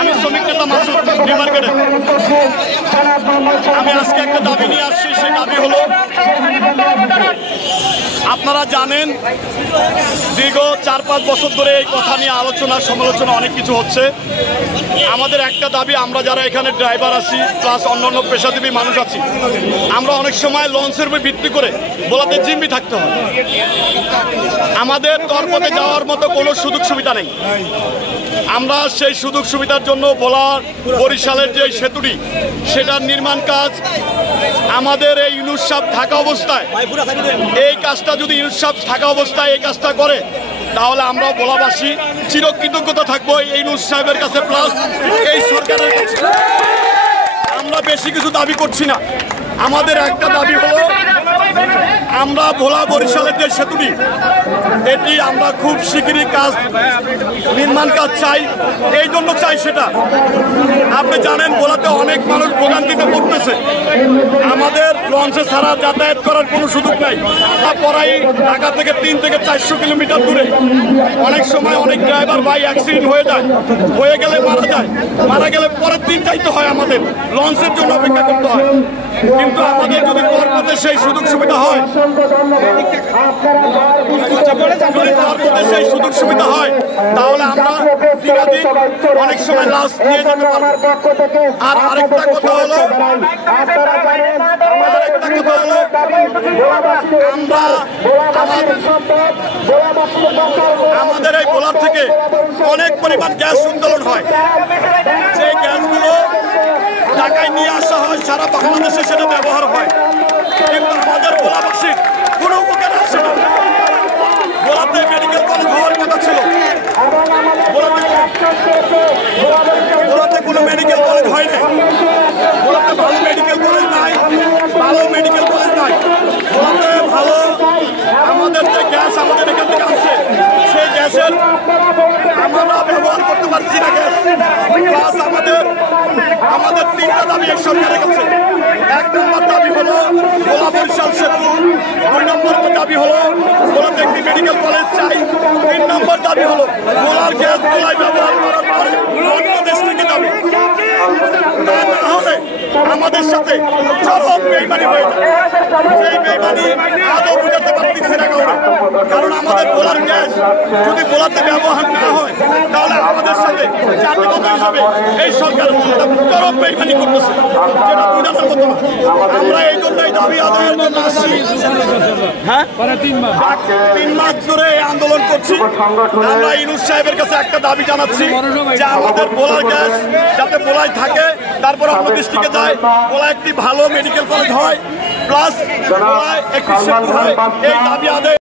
আমি শ্রমিক নেতা মাসুদ নিউ মার্কেটে। আমি আজকে একটা দাবি নিয়ে আসছি। সেই দাবি হলো, আপনারা জানেন দীর্ঘ 4-5 বছর ধরে এই কথা নিয়ে আলোচনা সমালোচনা অনেক কিছু হচ্ছে। আমাদের একটা দাবি, আমরা যারা এখানে ড্রাইভার আছি প্লাস অন্যান্য পেশাজীবী মানুষ আছি, আমরা অনেক সময় লঞ্চের উপর ভিত্তি করে ভোলাতে জিম্মি থাকতে হয়। আমাদের তরপথে যাওয়ার মতো কোনো সুযোগ সুবিধা নেই। আমরা সেই সুযোগ সুবিধার জন্য ভোলার বরিশালের যে সেতুটি, সেটার নির্মাণ কাজ আমাদের এই ইউনুস সাহেব থাকা অবস্থায়, এই কাজটা যদি ইউনুস সাহেব থাকা অবস্থায় এই কাজটা করে, তাহলে আমরা ভোলাবাসী চিরকৃতজ্ঞতা থাকবো এই ইউনুস সাহেবের কাছে প্লাস এই সরকারের কাছে। আমরা বেশি কিছু দাবি করছি না। আমাদের একটা দাবি হলো, আমরা ভোলা বরিশালের যে সেতুটি, এটি আমরা খুব শিগগিরই কাজ নির্মাণ কাজ চাই। এই জন্য চাই সেটা, আপনি জানেন ভোলাতে অনেক মানুষ ভোগান্তিতে পড়তেছে। আমাদের লঞ্চে ছাড়া যাতায়াত করার কোনো সুযোগ নাই। পরাই ঢাকা থেকে 3 থেকে 400 কিলোমিটার দূরে। অনেক সময় অনেক ড্রাইভার ভাই অ্যাক্সিডেন্ট হয়ে যায়, হয়ে গেলে মারা যায়, মারা গেলে পরের দিন যাইতে হয়, আমাদের লঞ্চের জন্য অপেক্ষা করতে হয়। কিন্তু আমাদের যদি পথে সেই সুযোগ সুবিধা হয়, সেই সুযোগ সুবিধা হয়, তাহলে আমরা দিনাদিন অনেক সময় লাশ নিয়ে যেতে পারবো। আর আরেকটা কথা হলো, আমাদের এই ভোলার থেকে অনেক পরিমাণ গ্যাস উত্তোলন হয়। সেই গ্যাসগুলো ঢাকায় নিয়ে আসা হয়, সারা বাংলাদেশে সেটা ব্যবহার হয়, কিন্তু আমাদের ভোলাবাসীর কোনো উপকার আসে না। ভোলাতে মেডিকেল কলেজ হওয়ার কথা ছিল, ভোলাতে কোনো মেডিকেল কলেজ হয় না। ভোলাতে ভালো মেডিকেল কলেজ নাই, ভালো মেডিকেল কলেজ নাই। ভোলাতে ভালো আমাদের যে গ্যাস আমাদের এখান থেকে আসছে, সেই গ্যাসের আমরা ব্যবহার করতে পারছি না গ্যাস। প্লাস আমাদের 3টা দাবি এক সরকারের কাছে। 1 নম্বর দাবি হলো ভোলা বরিশাল সেতু, 2 নম্বর দাবি হলো ভোলাতে একটি মেডিকেল কলেজ চাই, 3 নম্বর দাবি হলো ভোলার গ্যাস ভোলায় ব্যবহার করার পরে অন্য দেশ থেকে দাবি। তা না হলে আমাদের সাথে চরম বেইমানি হয়ে যায়। সেই বেইমানি আদৌ বুঝাতে পারতেছি না কাউকে। কারণ আমাদের ভোলার গ্যাস যদি ভোলাতে ব্যবহার না হয়, তাহলে আমাদের সাথে জাতিগত হিসাবে এই সরকার চরম বেইমানি করতেছে, যেটা বুঝানোর মতো না। আমরা এই জন্যই দাবি আদায়ের জন্য আসছি। হ্যাঁ, 3 মাস ধরে এই আন্দোলন করছি। আমরা ইউনুস সাহেবের কাছে একটা দাবি জানাচ্ছি যে আমাদের ভোলার গ্যাস যাতে ভোলায় থাকে, তারপর অন্য ডিস্ট্রিক্টে যায়, ভোলায় একটি ভালো মেডিকেল কলেজ হয়, প্লাস ভোলায় একটি সেতু হয়। এই দাবি আদায়